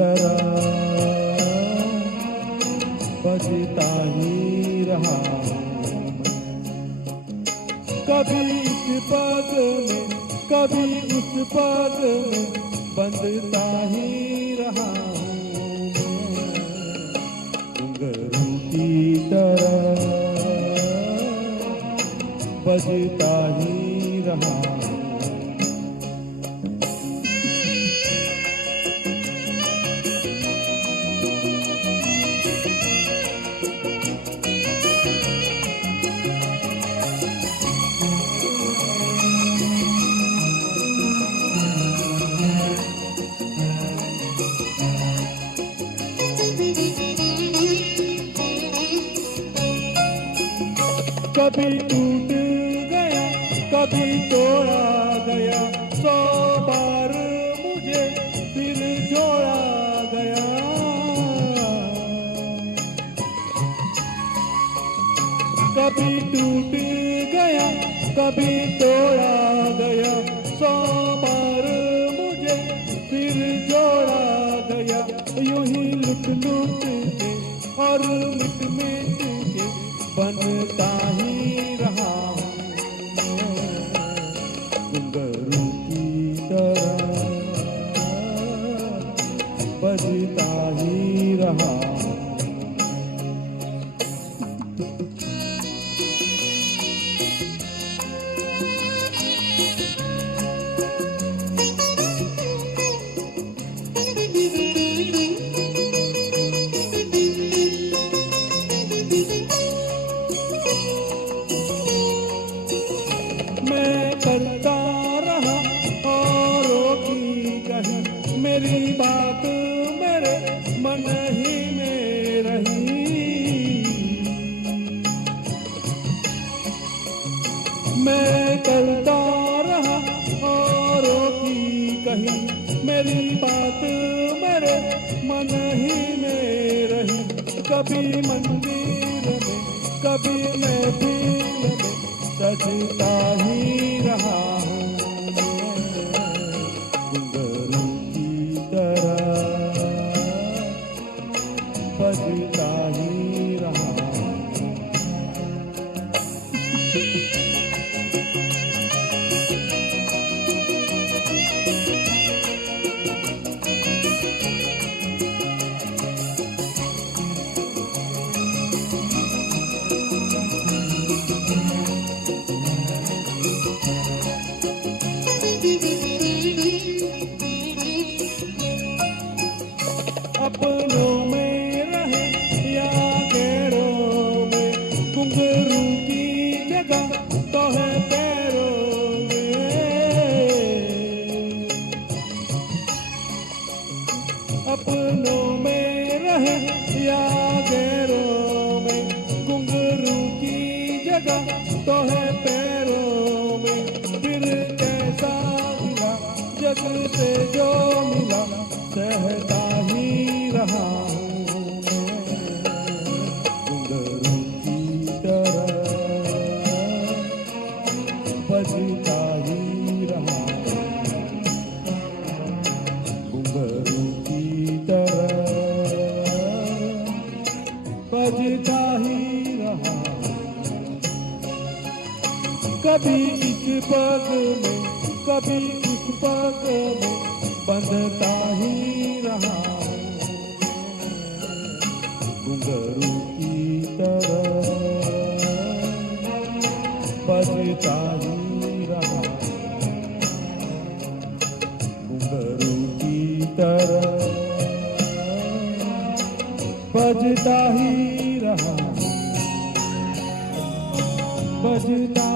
तरह बजता ही रहा हूँ मैं। कभी इस पग में कभी उस पग में बंधता ही रहा हूँ मैं। घुंघरू की तरह बजता ही रहा हूँ। कभी टूट गया कभी तोड़ा गया, 100 बार मुझे फिर जोड़ा गया। कभी टूट गया कभी तोड़ा गया, 100 बार मुझे फिर जोड़ा गया। यूं ही लुट लुट के और मिट मिट के बनता ही रहा हूँ घुंघरू की तरह बजता ही रहा हूँ। मैं करता रहा औरों की कही, मेरी बात मेरे मन ही में रही। मैं करता रहा औरों की कही, मेरी बात मेरे मन ही में रही। कभी मंदिर में कभी महफिल में सजता ही रहा हूँ घुंघरू की तरह बजता ही रहा हूँ। अपनों में रहे या गैरों में, घुंघरू की जगह तो है पैरों में। अपनों में रहे या गैरों में, घुंघरू की जगह तो है पैरों में। फिर कैसा मिला जग से जो मिला, सहता ही रहा हूँ घुंघरू की तरह बजता ही रहा घुंघरू की तरह बजता ही रहा। कभी इस पग में कभी उस पग में बंधता ही रहा घुंघरू की तरह बजता ही रहा घुंघरू की तरह बजता ही रहा बजता